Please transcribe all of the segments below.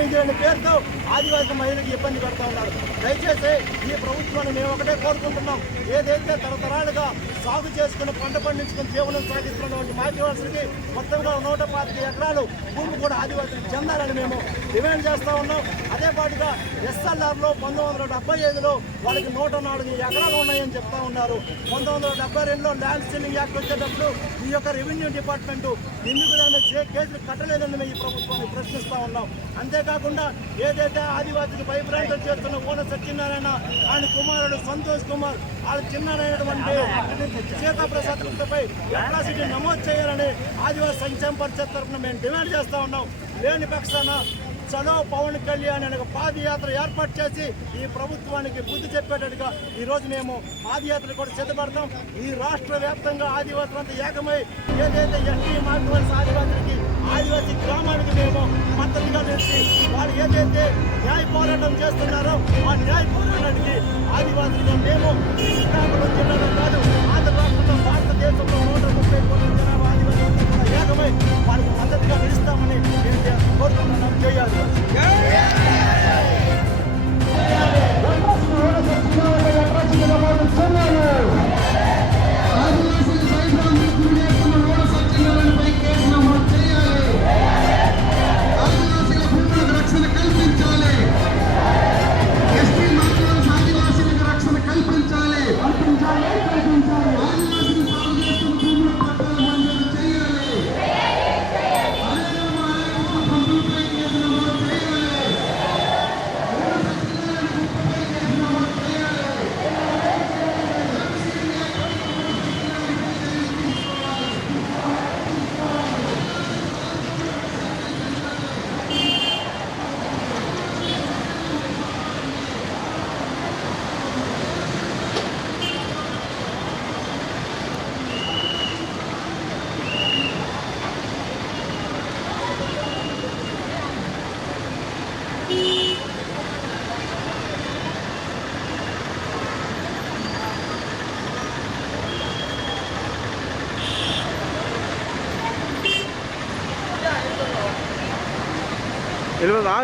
5 అనే పేరుతో ఆదివాసీ మహిళలకు ఇబ్బంది పెడతా ఉన్నారు. దయచేసి ఈ ప్రభుత్వాన్ని మేము ఒకటే కోరుకుంటున్నాం, ఏదైతే తరతరాలుగా సాగు చేసుకుని పంట పండించుకుని జీవనం సాగిస్తున్నటువంటి ఆదివాసులకి మొత్తంగా 125 ఎకరాలు భూమి కూడా ఆదివాసులకు చెందాలని మేము డిమాండ్ చేస్తూ ఉన్నాం. అదే పాటుగా ఎస్ఎల్ఆర్లో 1975లో వాళ్ళకి 104 ఎకరాలు ఉన్నాయని చెప్తా ఉన్నారు. 1972లో ల్యాండ్ సీలింగ్ యాక్ట్ వచ్చేటప్పుడు ఈ యొక్క రెవెన్యూ డిపార్ట్మెంట్ ఎందుకు దాని కేసులు కట్టలేదని మేము ఈ ప్రభుత్వాన్ని ప్రశ్నిస్తూ ఉన్నాం. అంతేకాకుండా ఏదైతే ఆదివాసులు భయభ్రాంతం చేస్తున్న ఓన సత్యనారాయణ, ఆయన కుమారుడు సంతోష్ కుమార్, వాళ్ళ చిన్నటువంటి సీతాప్రసాద్ గుప్తపై అట్రాసిటీ నమోదు చేయాలని ఆదివాసీ సంక్షేమ పరిషత్ తరఫున మేము డిమాండ్ చేస్తూ ఉన్నాం. లేని పక్షాన చలో పవన్ కళ్యాణ్ అనే పాదయాత్ర ఏర్పాటు చేసి ఈ ప్రభుత్వానికి బుద్ధి చెప్పేటట్టుగా ఈరోజు మేము పాదయాత్ర కూడా సిద్ధపడతాం. ఈ రాష్ట్ర వ్యాప్తంగా ఆదివాసులంతా ఏకమై ఏదైతే ఎస్టీ మార్గవలస ఆదివాసీ గ్రామానికి మేము మద్దతుగా నిలిచి వాళ్ళు ఏదైతే న్యాయ పోరాటం చేస్తున్నారో ఆ న్యాయ పోరాటానికి ఆదివాసులుగా మేము శ్రీకాకుళం జిల్లాలో కాదు ఆంధ్ర రాష్ట్రంలో భారతదేశంలో 130 కోట్ల జనాభా ఆదివాసులంతా కూడా ఏకమై వాళ్ళకి మద్దతుగా నిలుస్తామని మేము కోరుకుంటున్నాం. చేయాలి.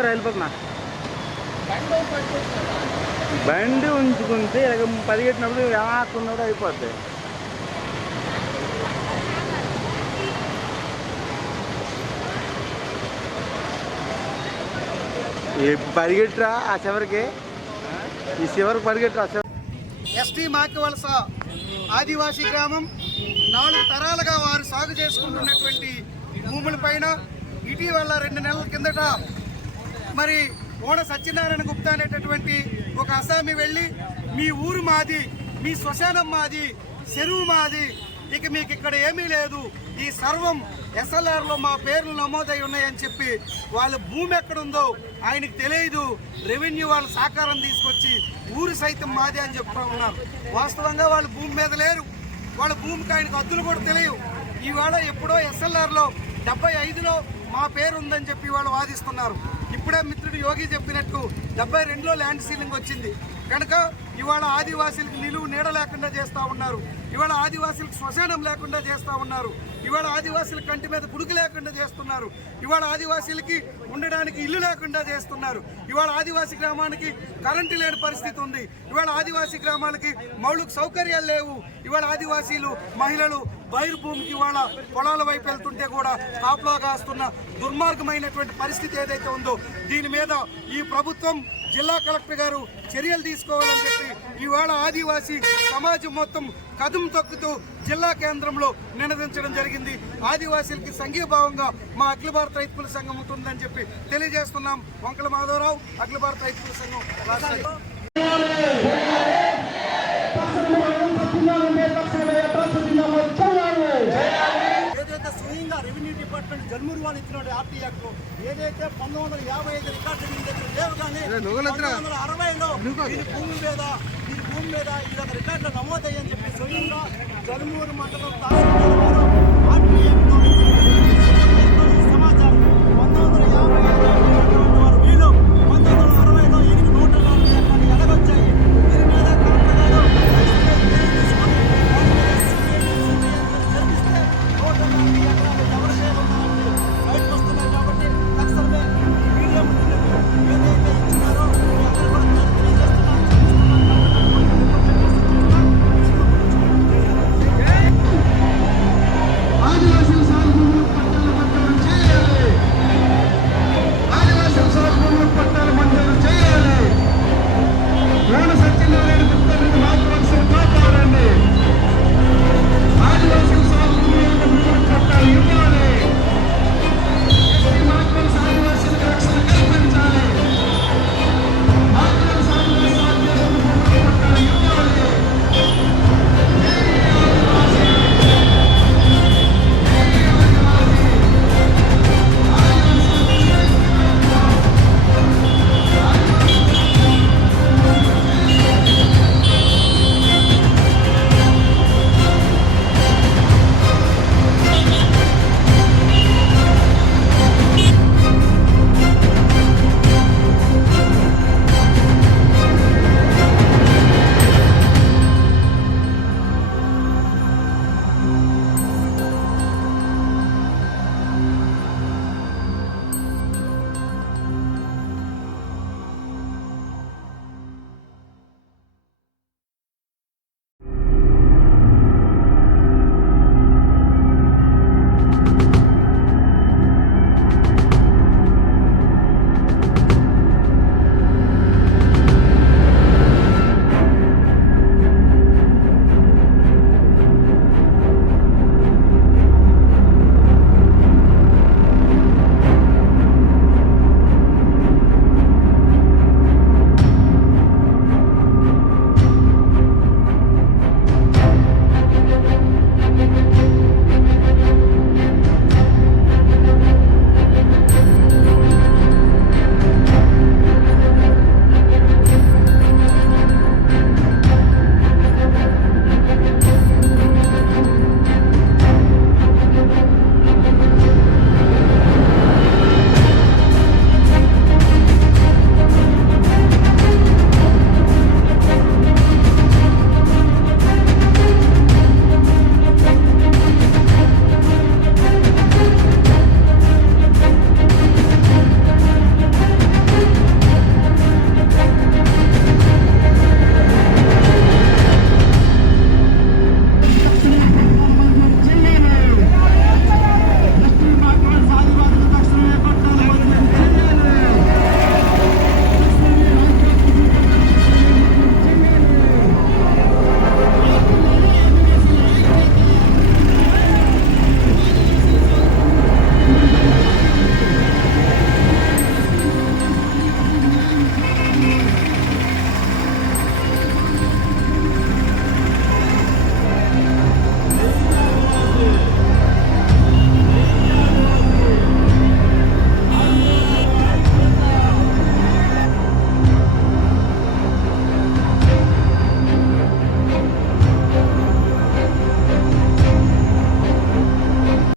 వెళ్ళిపోతున్నా బండి ఉంచుకుంటే ఇలాగ పరిగెట్టినప్పుడు ఏమాకున్నప్పుడు అయిపోద్ది. పరిగెట్టరా ఆ చివరికి, ఈ చివరికి పరిగెట్టరా. ఎస్టీ మాకివలస ఆదివాసీ గ్రామం 4 తరాలుగా వారు సాగు చేసుకుంటున్నటువంటి భూములపైన ఇటీవల 2 నెలల కిందట మరి ఓడ సత్యనారాయణ గుప్తా అనేటటువంటి ఒక అసామి వెళ్ళి మీ ఊరు మాది, మీ శ్మశానం మాది, చెరువు మాది, ఇక మీకు ఇక్కడ ఏమీ లేదు, ఈ సర్వం ఎస్ఎల్ఆర్లో మా పేర్లు నమోదై ఉన్నాయని చెప్పి వాళ్ళ భూమి ఎక్కడుందో ఆయనకు తెలియదు. రెవెన్యూ వాళ్ళ సహకారం తీసుకొచ్చి ఊరు సైతం మాది అని చెప్తా ఉన్నారు. వాస్తవంగా వాళ్ళు భూమి మీద లేరు, వాళ్ళ భూమికి ఆయనకు హద్దులు కూడా తెలియవు. ఇవాళ ఎప్పుడో ఎస్ఎల్ఆర్లో 75లో మా పేరు ఉందని చెప్పి వాళ్ళు వాదిస్తున్నారు. ఇప్పుడే మిత్రుడు యోగి చెప్పినట్టు 72లో ల్యాండ్ సీలింగ్ వచ్చింది కనుక ఇవాళ ఆదివాసీలకు నిలువు నీడ లేకుండా చేస్తూ ఉన్నారు. ఇవాళ ఆదివాసీలకు శ్మశానం లేకుండా చేస్తూ ఉన్నారు. ఇవాళ ఆదివాసీల కంటి మీద కుడుకు లేకుండా చేస్తున్నారు. ఇవాళ ఆదివాసీలకి ఉండడానికి ఇల్లు లేకుండా చేస్తున్నారు. ఇవాళ ఆదివాసీ గ్రామానికి కరెంటు లేని పరిస్థితి ఉంది. ఇవాళ ఆదివాసీ గ్రామాలకి మౌలిక సౌకర్యాలు లేవు. ఇవాళ ఆదివాసీలు మహిళలు బహిర్భూమికి ఇవాళ పొలాల వైపు వెళ్తుంటే కూడా కాపులా కాస్తున్న దుర్మార్గమైనటువంటి పరిస్థితి ఏదైతే ఉందో దీని మీద ఈ ప్రభుత్వం, జిల్లా కలెక్టర్ గారు చర్యలు తీసుకోవాలని చెప్పి ఇవాళ ఆదివాసీ సమాజం మొత్తం కదం తొక్కుతూ జిల్లా కేంద్రంలో నినదించడం జరిగింది. ఆదివాసీలకి సంఘీభావంగా మా అఖిల భారత రైతుల సంఘం ఉంటుందని చెప్పి తెలియజేస్తున్నాం. వంకల మాధవరావు, అఖిల భారత రైతుల సంఘం రాష్ట్ర. ఏదైతే స్వయంగా రెవెన్యూ డిపార్ట్మెంట్ జల్మూరు వాళ్ళు ఇచ్చిన ఆర్టీ యాక్ట్ ఏదైతే 1955 రికార్డు లేవు కానీ 1960లో దీని భూమి మీద ఈ రికార్డులు నమోదయ్యని చెప్పి స్వయంగా జల్మూరు మండలం తహసీల్దార్